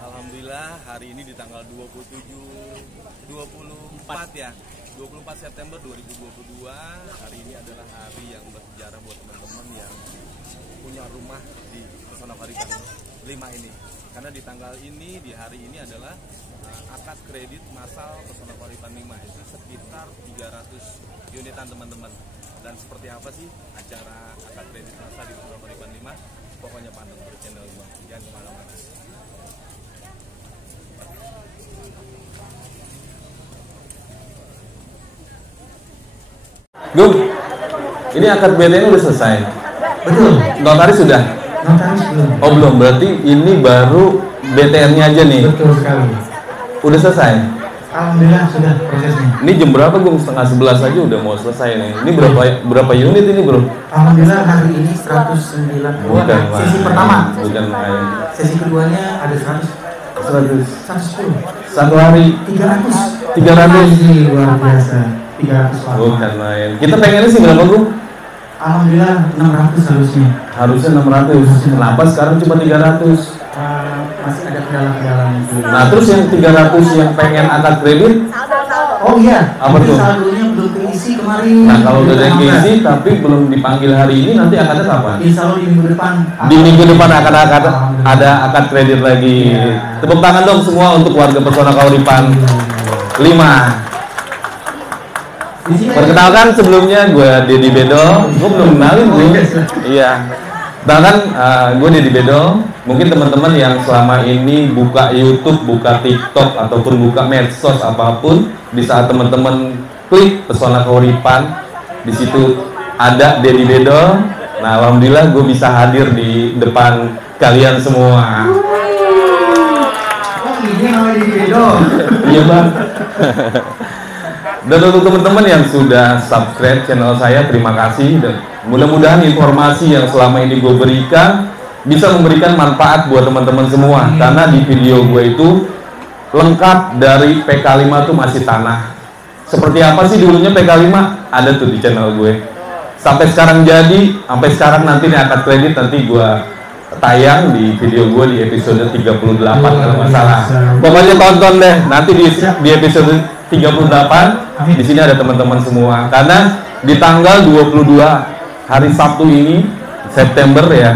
Alhamdulillah hari ini di tanggal 24 ya, 24 September 2022. Hari ini adalah hari yang bersejarah buat teman-teman yang punya rumah di Pesona Paripan 5 ini. Karena di tanggal ini, di hari ini adalah akad kredit massal Pesona Paripan 5 itu sekitar 300 unitan teman-teman. Dan seperti apa sih acara akad kredit massal di Pesona Paripan 5? Pokoknya pantau terus channel gue, jangan kemana-mana. Gung, ini akad BTN udah selesai? Betul. Notaris sudah? Notaris belum. Oh belum, berarti ini baru BTN-nya aja nih? Betul sekali. Udah selesai? Alhamdulillah sudah prosesnya. Ini jam berapa Gung? Setengah 11 aja udah mau selesai nih. Ini berapa unit ini bro? Alhamdulillah hari ini 190. Bukan, Sesi pertama. Bukan main. Sesi keduanya ada 110. Satu hari 300. 300. Luar biasa. 300. Bukan main. Kita pengennya sih berapa Gung? Alhamdulillah 600 harusnya. Harusnya 600. Kenapa sekarang cuma 300? Masih ada kendala-kendala. Nah terus yang 300 yang pengen akad kredit? Oh iya. Apa tuh? Saldonya belum keisi kemarin. Nah kalau udah ada keisi tapi belum dipanggil hari ini, nanti akadnya kapan? Insya Allah di minggu depan. Di minggu depan akan ada akad kredit lagi. Ya. Tepuk tangan dong semua untuk warga Pesona Kauripan 5. Perkenalkan sebelumnya gue Deddy Bedol. Gue belum kenalin gue. Iya. Bahkan gue Deddy Bedol. Mungkin teman-teman yang selama ini buka YouTube, buka TikTok ataupun buka medsos apapun, di saat teman-teman klik Pesona Kauripan, di situ ada Deddy Bedol. Nah, alhamdulillah gue bisa hadir di depan kalian semua. Oh, ini namanya Deddy Bedol. Iya bang. Dan untuk teman-teman yang sudah subscribe channel saya, terima kasih. Dan mudah-mudahan informasi yang selama ini gue berikan bisa memberikan manfaat buat teman-teman semua. Karena di video gue itu lengkap dari PK5 tuh masih tanah. Seperti apa sih dulunya PK5? Ada tuh di channel gue. Sampai sekarang jadi, sampai sekarang nanti nih akad kredit nanti gue tayang di video gue di episode 38 kalau nggak salah. Pokoknya tonton deh. Nanti di episode 38 di sini ada teman-teman semua. Karena di tanggal 22 hari Sabtu ini September ya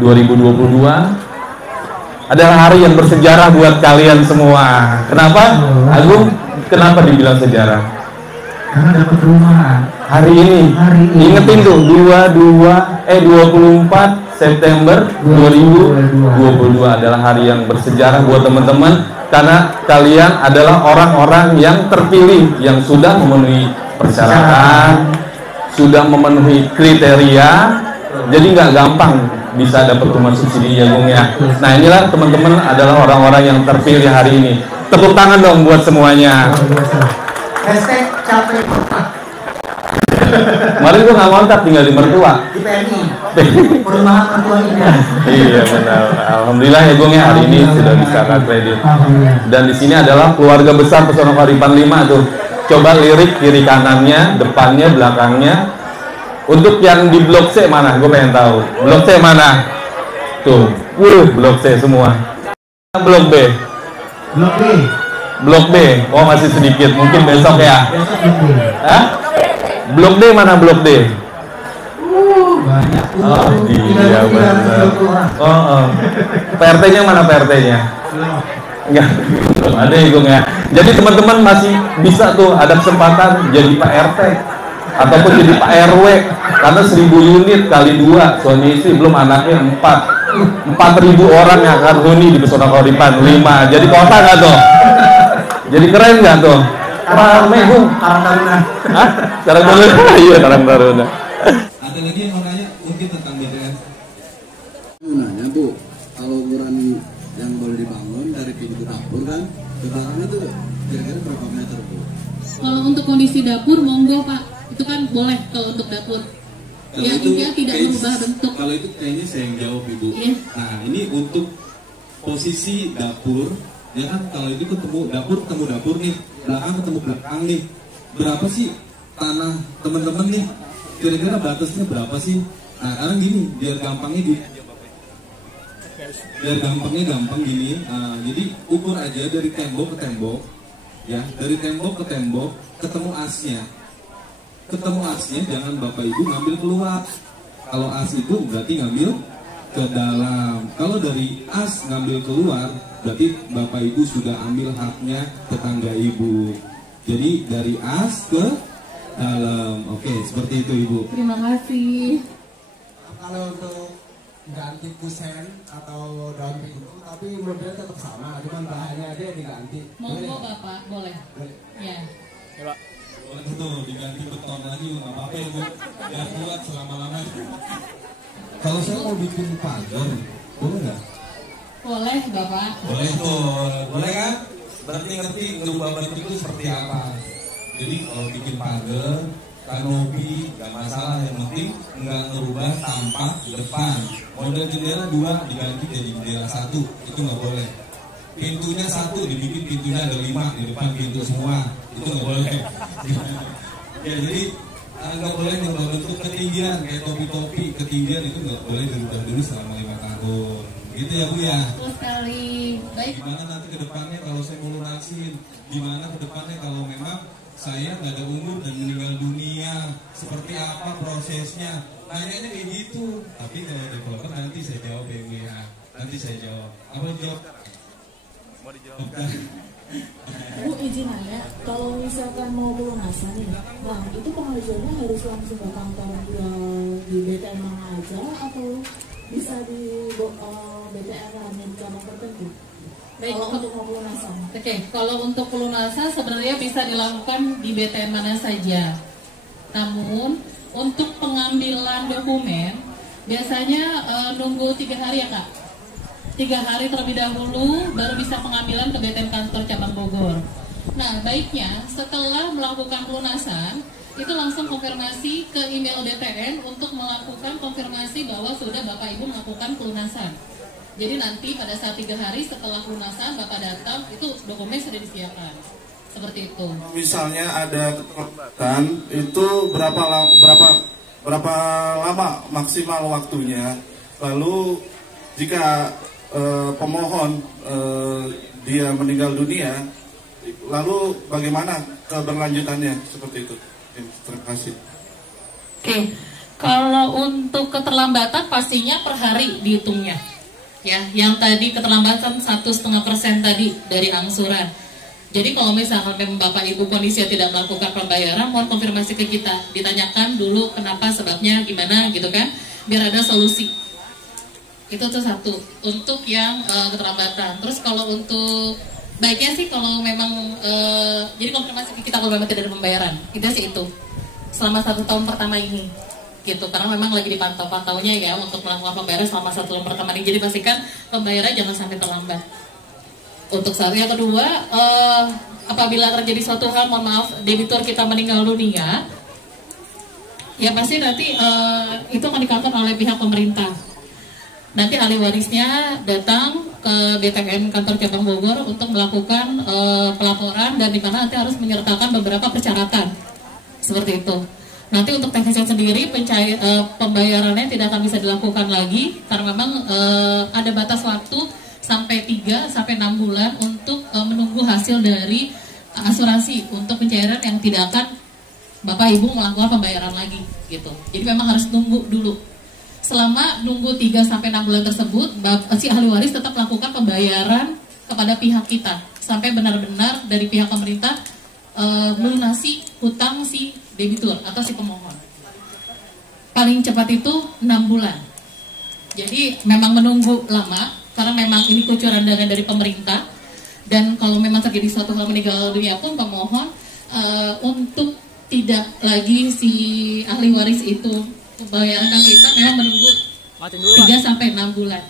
2022 adalah hari yang bersejarah buat kalian semua. Kenapa? Agung, kenapa dibilang sejarah? Karena dapat rumah hari ini. Ingetin tuh 24 September 2022 adalah hari yang bersejarah buat teman-teman karena kalian adalah orang-orang yang terpilih yang sudah memenuhi persyaratan, sudah memenuhi kriteria. Jadi nggak gampang bisa dapat rumah subsidi ya Bung ya. Nah inilah teman-teman adalah orang-orang yang terpilih hari ini. Tepuk tangan dong buat semuanya. Hashtag capek. Kemarin gua nggak ngontrak, tinggal di mertua. Di PMI. Perumahan mertua indah. Iya benar. Alhamdulillah ya Bung ya, hari ini sudah bisa akad kredit. Dan di sini adalah keluarga besar Pesona Kauripan 5 tuh. Coba lirik kiri kanannya, depannya, belakangnya. Untuk yang di blok C mana? Gue pengen tahu. Blok C mana? Tuh, blok C semua. Blok B. Blok B. Blok B. Oh masih sedikit. Mungkin besok ya. Besok Blok B. Hah? Blok D mana blok D? Banyak. Oh iya benar. Oh. PRT-nya mana PRT-nya? Enggak. Belum ada ya Gung ya. Jadi teman-teman masih bisa tuh ada kesempatan jadi Pak RT ataupun jadi Pak RW karena 1000 unit kali 2 suami istri belum anaknya 4.000 orang yang akan huni di Pesona Kauripan 5. Jadi kota nggak tuh? Jadi keren nggak tuh? Rame Bung. Karang Taruna. Hah? Karang Taruna? Iya, Karang Taruna. Ada lagi yang mau nanya mungkin tentang BTN? Nanya Bu, kalau ukuran yang boleh dibangun dari pintu dapur kan ke belakangnya tuh kira-kira berapa meter Bu? Kalau untuk kondisi dapur monggo Pak, itu kan boleh kalau untuk dapur. Kalau Ya itu dia tidak merubah bentuk. Kalau itu kayaknya saya yang jawab Ibu. Iya. Nah ini untuk posisi dapur, ya kan kalau itu ketemu dapur nih, belakang ketemu belakang nih. Berapa sih tanah teman-teman nih? Kira-kira batasnya berapa sih? Nah sekarang gini, biar gampang gini. Jadi ukur aja dari tembok ke tembok, ya dari tembok ke tembok ketemu asnya. Ketemu asnya jangan Bapak Ibu ngambil keluar. Kalau as itu berarti ngambil ke dalam. Kalau dari as ngambil keluar berarti Bapak Ibu sudah ambil haknya tetangga Ibu. Jadi dari as ke dalam. Oke, seperti itu Ibu. Terima kasih. Kalau untuk ganti kusen atau daun pintu, tapi modelnya tetap sama, cuma bahannya aja yang diganti. Monggo Bapak, boleh. Ya. Boleh tuh diganti beton lagi, nggak apa-apa ya Bu. Biar kuat selama-lamanya. Kalau saya mau bikin pagar, boleh nggak? Boleh Bapak. Boleh tuh, boleh kan? Berarti ngerti ngubah bentuk itu seperti apa. Jadi kalau bikin pagar, kanopi, nggak masalah. Yang penting nggak ngerubah tampak depan. Model jendela 2 diganti jadi jendela 1, itu nggak boleh. Pintunya 1 dibikin pintunya ada 5 di depan pintu semua, itu nggak boleh. Ya jadi nggak boleh ngubah bentuk ketinggian kayak topi-topi ketinggian itu nggak boleh dirubah dulu selama 5 tahun. Gitu ya Bu ya. Betul sekali. Baik. Gimana nanti ke depannya kalau saya mau lunasin? Gimana ke depannya kalau memang saya nggak ada umur dan meninggal dunia? Seperti apa prosesnya? Nanyanya kayak gitu. Tapi kalau developer nanti saya jawab ya Bu ya. Nanti saya jawab. Apa jawab? Mau dijawab? Bu izin nanya, kalau misalkan mau pelunasan nih, nah itu pengajuannya harus langsung ke kantor di BTN mana aja atau bisa di BTN lain cabang tertentu? Baik, Kalau untuk mau pelunasan. Oke, kalau untuk pelunasan sebenarnya bisa dilakukan di BTN mana saja. Namun untuk pengambilan dokumen biasanya nunggu 3 hari ya Kak. 3 hari terlebih dahulu baru bisa pengambilan ke BTN kantor cabang Bogor. Nah baiknya setelah melakukan pelunasan itu langsung konfirmasi ke email BTN untuk melakukan konfirmasi bahwa sudah Bapak Ibu melakukan pelunasan. Jadi nanti pada saat 3 hari setelah pelunasan Bapak datang itu dokumen sudah disediakan. Seperti itu. Misalnya ada keterlambatan itu berapa lama maksimal waktunya? Lalu jika pemohon dia meninggal dunia, lalu bagaimana keberlanjutannya seperti itu? Terima kasih. Oke, kalau untuk keterlambatan pastinya per hari dihitungnya. Ya, yang tadi keterlambatan 1,5% tadi dari angsuran. Jadi kalau misalkan memang Bapak Ibu kondisinya tidak melakukan pembayaran, mohon konfirmasi ke kita, ditanyakan dulu kenapa, sebabnya, gimana gitu kan, biar ada solusi. Itu tuh satu untuk yang keterlambatan. Terus kalau untuk baiknya sih kalau memang jadi konfirmasi ke kita kalau memang tidak ada pembayaran. Itu sih itu selama 1 tahun pertama ini gitu, karena memang lagi dipantau-pantaunya ya untuk melakukan pembayaran selama 1 tahun pertama ini. Jadi pastikan pembayaran jangan sampai terlambat. Untuk satu, yang kedua, apabila terjadi suatu hal, mohon maaf, debitur kita meninggal dunia, ya pasti nanti itu akan dikatakan oleh pihak pemerintah. Nanti ahli warisnya datang ke BTN kantor cabang Bogor untuk melakukan pelaporan, dan di mana nanti harus menyertakan beberapa persyaratan seperti itu. Nanti untuk teknisnya sendiri pembayarannya tidak akan bisa dilakukan lagi karena memang ada batas waktu sampai 3 sampai 6 bulan untuk menunggu hasil dari asuransi untuk pencairan yang tidak akan Bapak Ibu melakukan pembayaran lagi gitu. Jadi memang harus tunggu dulu. Selama nunggu 3 sampai 6 bulan tersebut, si ahli waris tetap melakukan pembayaran kepada pihak kita sampai benar-benar dari pihak pemerintah melunasi hutang si debitur atau si pemohon. Paling cepat itu 6 bulan. Jadi memang menunggu lama karena memang ini kucuran dana dari pemerintah, dan kalau memang terjadi suatu hal meninggal dunia pun pemohon untuk tidak lagi si ahli waris itu membayarkan kita, memang menunggu 3-6 bulan.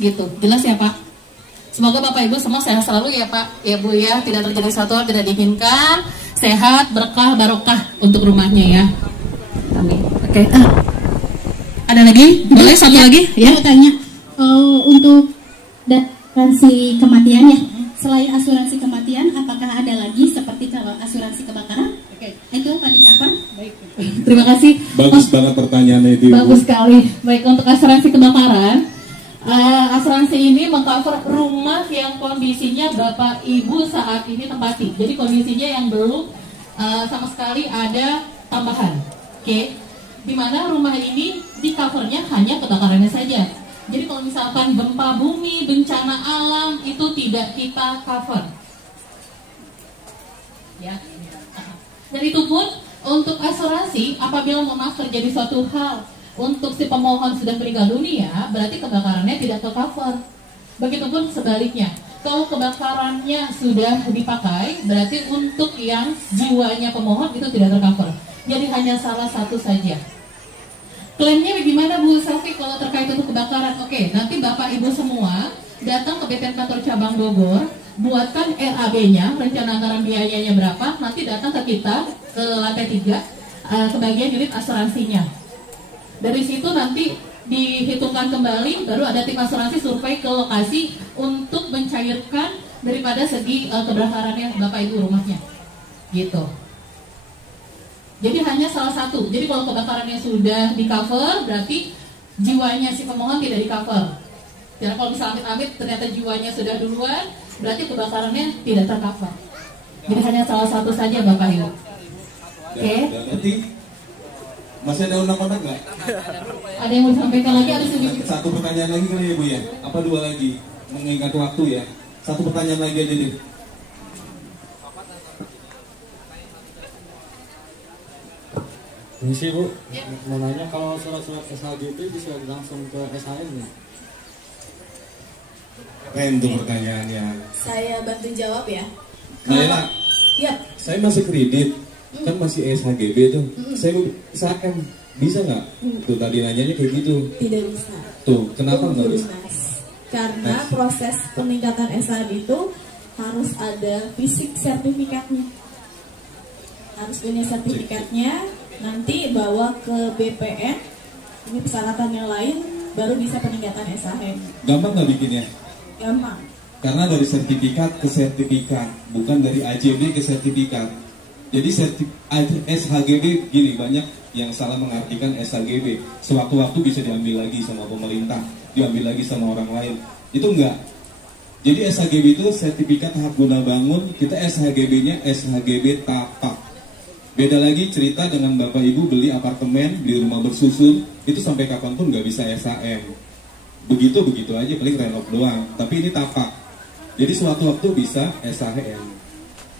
Gitu, jelas ya Pak? Semoga Bapak Ibu semua sehat selalu ya Pak, ya Bu ya, tidak terjadi sesuatu yang tidak diinginkan, sehat, berkah, barokah untuk rumahnya ya. Amin. Oke. Ada lagi? Boleh satu lagi? Ya. Tanya untuk asuransi kematian ya. Selain asuransi kematian, apakah ada lagi seperti kalau asuransi kebakaran? Oke. Itu Pak Dikapar. Baik. Terima kasih. Bagus banget pertanyaannya itu. Bagus sekali. Baik, untuk asuransi kebakaran, asuransi ini mengcover rumah yang kondisinya Bapak Ibu saat ini tempati. Jadi kondisinya yang belum sama sekali ada tambahan. Oke. Di mana rumah ini di covernya hanya kebakarannya saja. Jadi kalau misalkan gempa bumi, bencana alam itu tidak kita cover. Ya. Dan itu pun untuk asuransi apabila maaf terjadi suatu hal untuk si pemohon sudah meninggal dunia, berarti kebakarannya tidak tercover. Begitupun sebaliknya. Kalau kebakarannya sudah dipakai, berarti untuk yang jiwanya pemohon itu tidak tercover. Jadi hanya salah satu saja. Klaimnya bagaimana Bu Selvi kalau terkait untuk kebakaran? Oke, nanti Bapak Ibu semua datang ke BPN kantor cabang Bogor, buatkan RAB-nya, rencana anggaran biayanya berapa, nanti datang ke kita ke lantai 3 ke bagian unit asuransinya. Dari situ nanti dihitungkan kembali, baru ada tim asuransi survei ke lokasi untuk mencairkan daripada segi kebakarannya Bapak Ibu rumahnya. Gitu. Jadi hanya salah satu. Jadi kalau kebakarannya sudah di cover, berarti jiwanya si pemohon tidak di cover. Dan kalau misalnya amit ternyata jiwanya sudah duluan, berarti kebakarannya tidak tercover. Jadi hanya salah satu saja Bapak Ibu. Oke. Nanti masih ada undang-undang nggak? Ada yang mau disampaikan lagi? Ada sedikit. Satu pertanyaan lagi kali ya Bu ya? Apa dua lagi? Mengingat waktu ya. Satu pertanyaan lagi aja deh. Ini sih Bu, mau nanya kalau surat-surat SHGB bisa langsung ke SHM ya? Keren tuh pertanyaannya. Saya bantu jawab ya. Naila, ya. Saya masih kredit, kan masih SHGB tuh. Saya mau SHM, bisa nggak? Tuh tadi nanyanya kayak gitu. Tidak bisa. Tuh, kenapa nggak bisa? Karena proses peningkatan SHM itu harus ada fisik sertifikatnya. Harus punya sertifikatnya. Nanti bawa ke BPN, ini persyaratan yang lain, baru bisa peningkatan SHM. Gampang nggak bikinnya? Gampang. Karena dari sertifikat ke sertifikat, bukan dari AJB ke sertifikat. Jadi SHGB gini, banyak yang salah mengartikan SHGB. Sewaktu-waktu bisa diambil lagi sama pemerintah, diambil lagi sama orang lain. Itu enggak. Jadi SHGB itu sertifikat hak guna bangun, kita SHGB-nya SHGB tapak. Beda lagi cerita dengan Bapak Ibu beli apartemen, beli rumah bersusun, itu sampai kapanpun nggak bisa SHM. Begitu aja, paling renov doang. Tapi ini tapak. Jadi suatu waktu bisa SHM.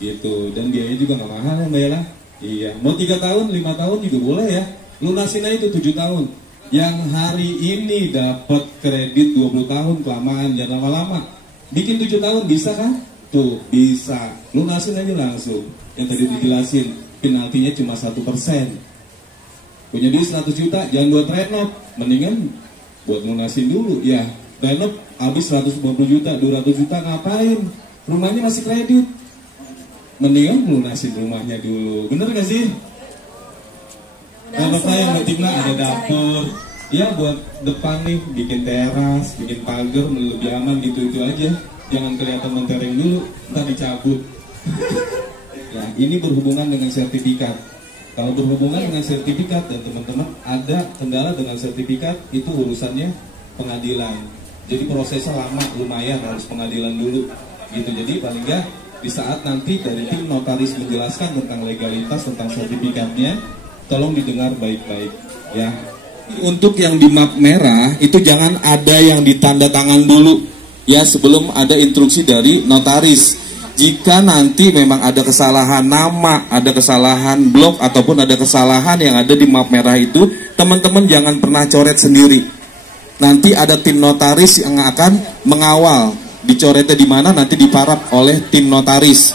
Gitu. Dan biayanya juga nggak mahal ya Mbak Yela? Iya. Mau 3 tahun, 5 tahun juga boleh ya. Lunasin aja itu 7 tahun. Yang hari ini dapat kredit 20 tahun, kelamaan, jangan lama-lama. Bikin 7 tahun bisa kan? Tuh, bisa. Lunasin aja langsung. Yang tadi dijelasin. Penaltinya cuma 1%. Punya duit 100 juta, jangan buat renov, mendingan buat lunasin dulu. Ya, renov habis 150 juta, 200 juta ngapain? Rumahnya masih kredit. Mendingan lunasin rumahnya dulu. Bener gak sih? Kalau saya Mbak Tina ada dapur, ya buat depan nih, bikin teras, bikin pagar, lebih aman gitu-itu aja. Jangan kelihatan mentereng dulu, ntar dicabut. Ya, ini berhubungan dengan sertifikat. Kalau berhubungan dengan sertifikat dan teman-teman ada kendala dengan sertifikat, itu urusannya pengadilan. Jadi prosesnya lama, lumayan harus pengadilan dulu. Gitu. Jadi paling nggak di saat nanti dari tim notaris menjelaskan tentang legalitas tentang sertifikatnya, tolong didengar baik-baik. Ya. Untuk yang di map merah itu jangan ada yang ditanda tangan dulu. Ya, sebelum ada instruksi dari notaris. Jika nanti memang ada kesalahan nama, ada kesalahan blok, ataupun ada kesalahan yang ada di map merah itu, teman-teman jangan pernah coret sendiri. Nanti ada tim notaris yang akan mengawal. Dicoretnya di mana nanti diparap oleh tim notaris.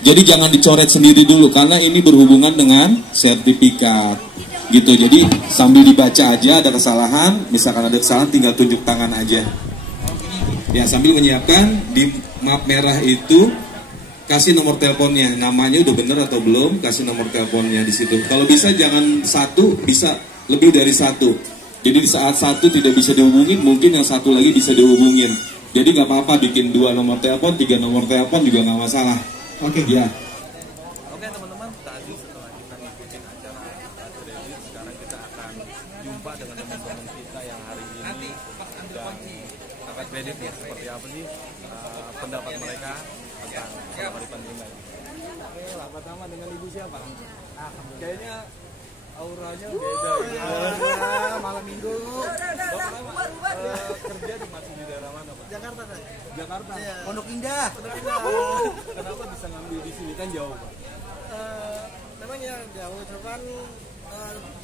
Jadi jangan dicoret sendiri dulu karena ini berhubungan dengan sertifikat gitu. Jadi sambil dibaca aja, ada kesalahan, misalkan ada kesalahan tinggal tunjuk tangan aja. Ya, sambil menyiapkan di map merah itu kasih nomor teleponnya, namanya udah bener atau belum, kasih nomor teleponnya di situ. Kalau bisa jangan satu, bisa lebih dari satu. Jadi di saat satu tidak bisa dihubungin, mungkin yang satu lagi bisa dihubungin. Jadi nggak apa-apa bikin 2 nomor telepon, 3 nomor telepon juga nggak masalah. Oke. Ya. Oke teman-teman, tadi setelah kita ngikutin acara kredit, sekarang kita akan jumpa dengan teman-teman kita yang hari ini sedang angkat kreditnya. Seperti apa sih pendapat mereka tentang Kearifan Tunggal. Oke, pertama dengan ibu siapa? Kayaknya auranya beda ya. Malam minggu. Kerja masih di daerah mana, Pak? Jakarta, Pak. Jakarta. Pondok Indah. Kenapa bisa ngambil di sini, kan jauh, Pak? Memang ya jauh, cuman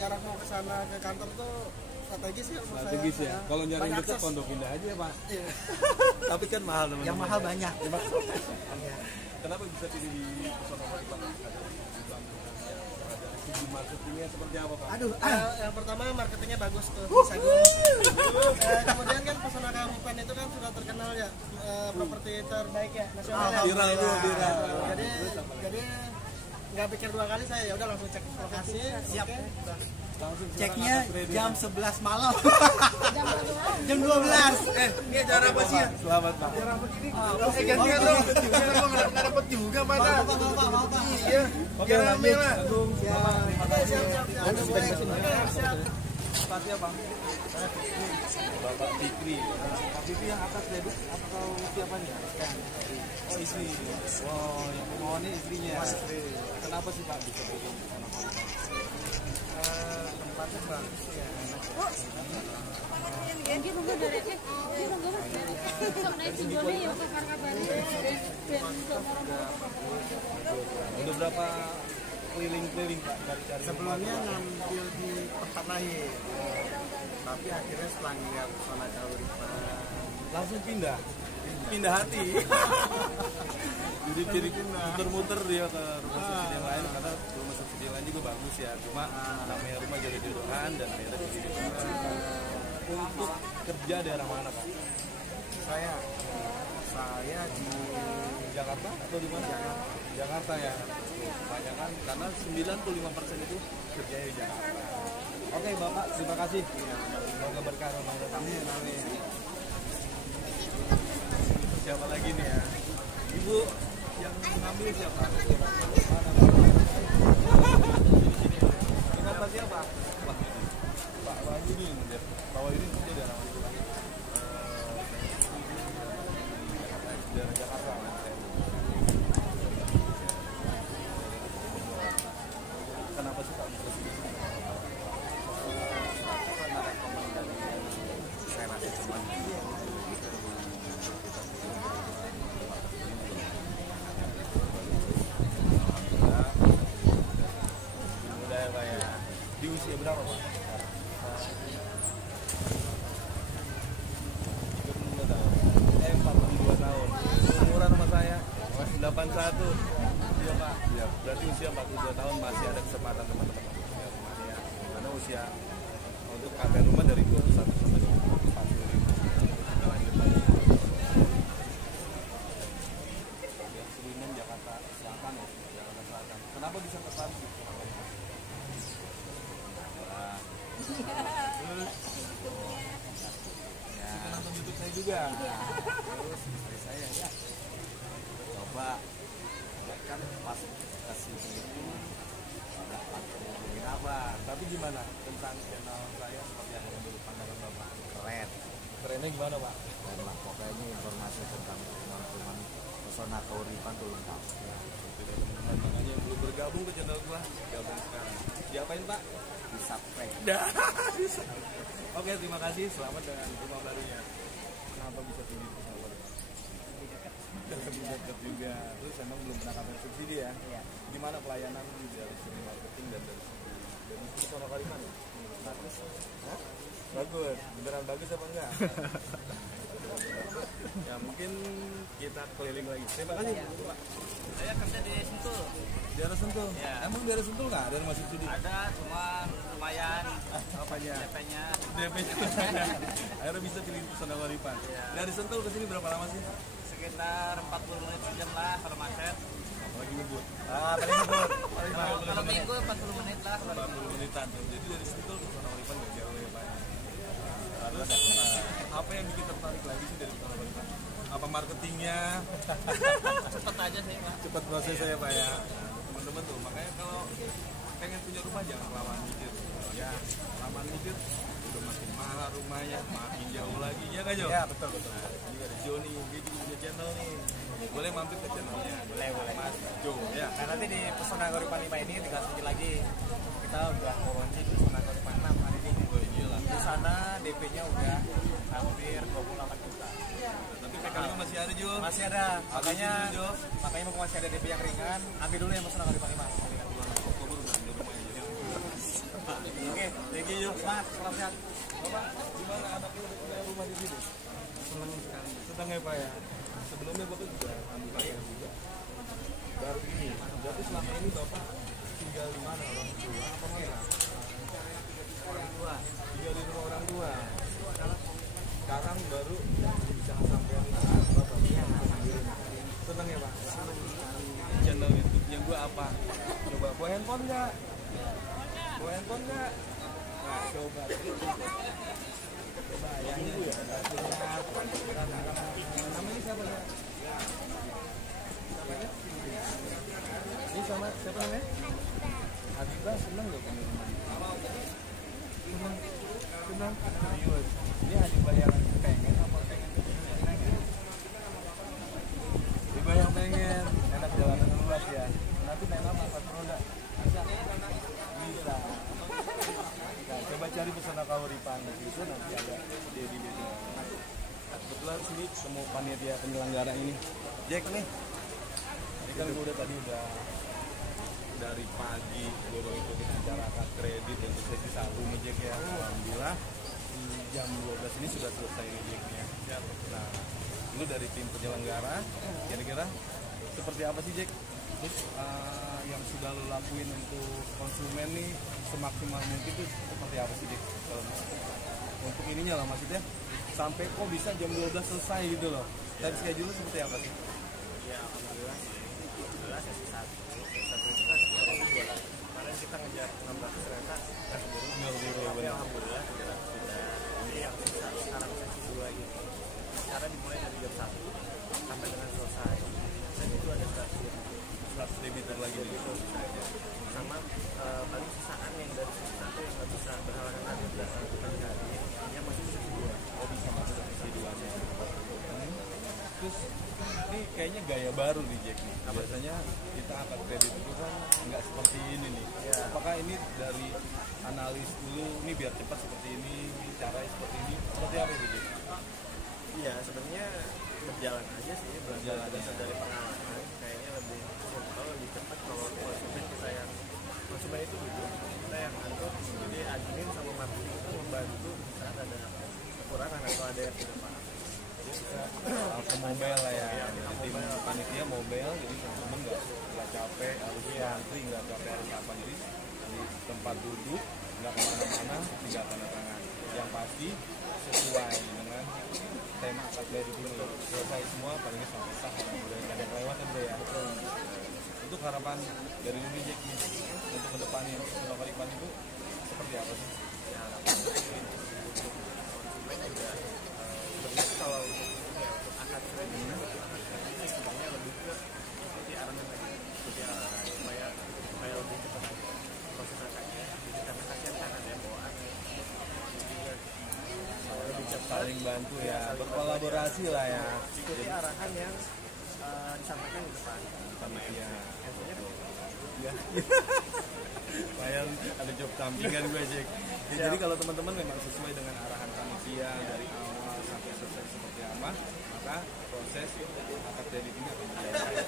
jarak mau ke sana ke kantor tuh strategis ya. Strategis ya. Kalau nyari dekat Pondok Indah aja, Pak. Iya. Tapi kan mahal, teman-teman. Yang mahal banyak. Kenapa bisa pilih di Pesona Karipan? Marketingnya seperti apa, Pak? Aduh, yang pertama marketingnya bagus tuh, bagus. Kemudian kan Pesona Karipan itu kan sudah terkenal ya, properti terbaik ya nasional. Viral. Jadi nggak pikir 2 kali, saya ya udah langsung cek lokasi. Siap. Ceknya jam 11 malam. Jam 12. Ini acara apa sih ya? Selamat, Pak. Gantian dong. Nggak dapet juga, Pak. Iya. Oke, rame lah. Siap. Pasti apa? Bapak Fikri. Pak Fikri yang atas ya, Bu? Atau siapa nih? Oh, istri. Wow, yang pemohon ini istrinya. Kenapa sih, Pak, bisa bikin Pesona Karipan? Tempatnya bagus ya. Udah berapa keliling-keliling, Pak, cari-cari? Sebelumnya ngambil di tempat lain, tapi akhirnya setelah ngeliat Pesona Karipan langsung pindah hati. Jadi muter-muter dia ke rumah sakit yang lain, karena rumah sakit yang lain juga bagus ya, cuma namanya rumah jadi jodohan dan akhirnya di sini. Untuk kerja daerah mana, Pak? Saya di Jakarta atau di mana? Jakarta ya. Banyak kan, karena 95% itu kerjanya di Jakarta. Oke, Bapak, terima kasih. Semoga berkah Ramadan. Amin. Siapa lagi nih ya? Ibu yang mengambil siapa? Dengan Pak siapa? Pak Wahyudin. Pak Wahyudin kerja di mana? Dari Jakarta. Kenapa sih Pak? Saya masih teman. Di usia berapa, Pak? 42 tahun. Umuran sama saya 81. Iya, Pak. Ya, berarti usia 42 tahun masih ada kesempatan teman-teman. Ya, karena usia untuk KP rumah dari 21 sampai 40 ribu. Kita lanjut lagi. Sudirman, Jakarta Selatan ya, Jakarta Selatan. Kenapa bisa tertarik? Nonton YouTube saya juga. Terus istri saya ya coba kan pas kasih itu dapat ngomongin apa, tapi gimana tentang channel saya seperti yang menurut pandangan Bapak? Kerennya gimana, Pak? Karena pokoknya informasi tentang teman-teman Pesona Karipan tuh lengkap. Makanya yang belum bergabung ke channel gua, gabung sekarang. Diapain, Pak? Di subscribe. Oke, terima kasih. Selamat dengan rumah barunya. Kenapa bisa tinggi Pesona Karipan? Dekat juga. Terus emang belum pernah kami subsidi ya? Iya. Gimana pelayanan dari segi marketing dan dari Pesona Karipan ya? Bagus, beneran bagus apa enggak? Ya mungkin kita keliling lagi. Terima kasih. Saya kerja di Sentul. Di arah Sentul? Ya. Emang di arah Sentul nggak ada rumah subsidi? Ada, cuma lumayan. Apanya? DP-nya. DP-nya. Akhirnya bisa pilih Pesona Waripan. Ya. Dari Sentul ke sini berapa lama sih? Sekitar 40 menit sejam lah kalau macet. Lagi ngebut. Paling ngebut. Kalau minggu 40 menit lah. 40 menitan. Jadi dari Sentul ke Pesona Waripan nggak jauh ya Pak. Terus apa yang bikin tertarik lagi sih dari Pesona Waripan? Apa marketingnya? Cepet aja sih Pak. Cepat proses saya Pak ya. Teman-teman tuh, makanya kalau pengen punya rumah jangan kelamaan mikir. Ya, kelamaan mikir udah makin mahal rumahnya, makin jauh lagi ya nggak Jo? Ya betul betul. Nah, ini ada Jo nih, dia juga punya channel nih. Boleh mampir ke channelnya. Boleh. Mas Jo ya. Nah nanti di Pesona Waripan 5 ini tinggal sedikit lagi kita udah launching Pesona Waripan 6 hari ini. Oh iyalah. Di sana DP-nya udah hampir 28 juta. Tapi PKL masih ada Jo. Masih ada. Makanya Makanya mau masih ada DP yang ringan, ambil dulu yang Pesona Waripan 5. Oktober udah ada rumahnya Jo. Oke, thank you. Semangat, salam sehat. Bapak, gimana anaknya udah punya rumah di sini? Senang sekali. Senang ya Pak ya. Sebelumnya Bapak juga ambil bayar juga. Baru ini. Berarti selama ini Bapak tinggal di mana? Orang tua apa mana? Orang tua. Tinggal di rumah orang tua. Sekarang baru bisa sampai Bapak. Iya. Senang ya Pak? Senang sekali. Channel YouTube-nya gua apa? Coba bawa handphone nggak? Bawa handphone nggak? Nah, coba. Coba yang ini ya. Namanya siapa ya? Namanya? Ini sama siapa namanya? Habibah seneng gak punya rumah? Seneng. Serius. Ini Habibah yang pengen apa pengen? Habibah yang pengen. Enak jalanan luas ya. Nanti naik lama satu roda. Bisa. Nah, coba cari Pesona Waripan itu nanti ada Dedi. Kebetulan sini ketemu panitia penyelenggara ini. Jack nih. Ini kan gue udah dari pagi gue udah ikutin acara akad kredit untuk sesi 1 nih Jack ya. Alhamdulillah di jam 12 ini sudah selesai nih Jacknya. Nah, lu dari tim penyelenggara kira-kira seperti apa sih Jack? Terus yang sudah lo lakuin untuk konsumen nih semaksimal mungkin itu seperti apa sih Jack? Untuk ininya lah maksudnya sampai kok bisa jam 12 selesai gitu loh. Tadi schedule seperti apa sih? Ya alhamdulillah sih. Alhamdulillah sesi 1 itu kan sekarang jualan. Kemarin kita ngejar 600 kereta Buru-buru. Tapi alhamdulillah sudah ini yang sisa sekarang sesi 2 ini. Cara dimulai dari jam 1 sampai dengan selesai. Dan itu ada 100 liter lagi gitu. Sama paling sisaan yang dari sesi 1 yang nggak bisa berhalangan lagi pagi hari yang masih sesi 2. Oh bisa masuk sesi 2 nya. Terus ini kayaknya gaya baru nih Jack nih. Biasanya kita akad kredit itu kan nggak seperti ini nih. Ya. Apakah ini dari analis dulu ini biar cepat seperti ini, caranya seperti ini, seperti apa itu Jack? Iya sebenarnya berjalan aja sih, berjalan aja dari pengalaman. Kayaknya lebih simple, lebih cepat kalau konsumen itu duduk, kita yang atur. Jadi admin sama marketing itu membantu saat ada kekurangan atau ada yang tidak paham. Jadi bisa ke mobile lah ya. Tim panitia mobile, jadi teman-teman nggak capek harus antri, nggak capek harus apa. Jadi di tempat duduk nggak kemana-mana, tinggal tanda tangan. Yang pasti sesuai dengan tema akad kredit ini. Selesai semua palingnya sampai sah, udah nggak ada yang lewat kan ya. Untuk harapan dari Uni Jack nih untuk kedepannya Pesona Waripan itu seperti apa sih? Ya harapan konsumen juga sebenarnya kalau untuk akad kredit ini sebenarnya lebih ke seperti arahan tadi, seperti arahan supaya lebih cepat aja proses akadnya. Jadi karena kasihan kan ada yang bawaan lebih cepat, saling bantu ya, berkolaborasi lah ya. Ikuti arahan yang disampaikan di depan sama ya. Ya. Lumayan ada job sampingan gue Jack. Ya, jadi kalau teman-teman memang sesuai dengan arahan panitia dari awal sampai selesai seperti apa, maka proses akad kredit ini akan berjalan.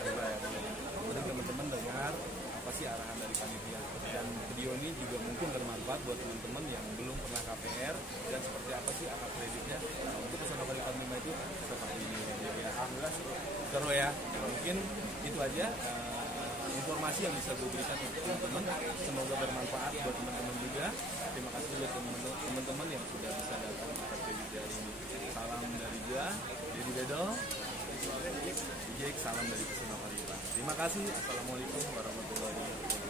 Jadi teman-teman dengar apa apa sih arahan dari panitia. Dan video ini juga mungkin bermanfaat buat teman-teman yang belum pernah KPR dan seperti apa sih akad kreditnya. Nah, untuk Pesona Parikan 5 itu seperti ini ya. Alhamdulillah seru ya. Nah, mungkin itu aja informasi yang bisa gue berikan untuk teman-teman. Semoga bermanfaat buat teman-teman juga. Terima kasih buat teman-teman yang sudah bisa datang ke kredit hari ini. Salam dari gua, Dedi Bedol, Jake, salam dari Pesona Parikan. Terima kasih. Assalamualaikum warahmatullahi wabarakatuh.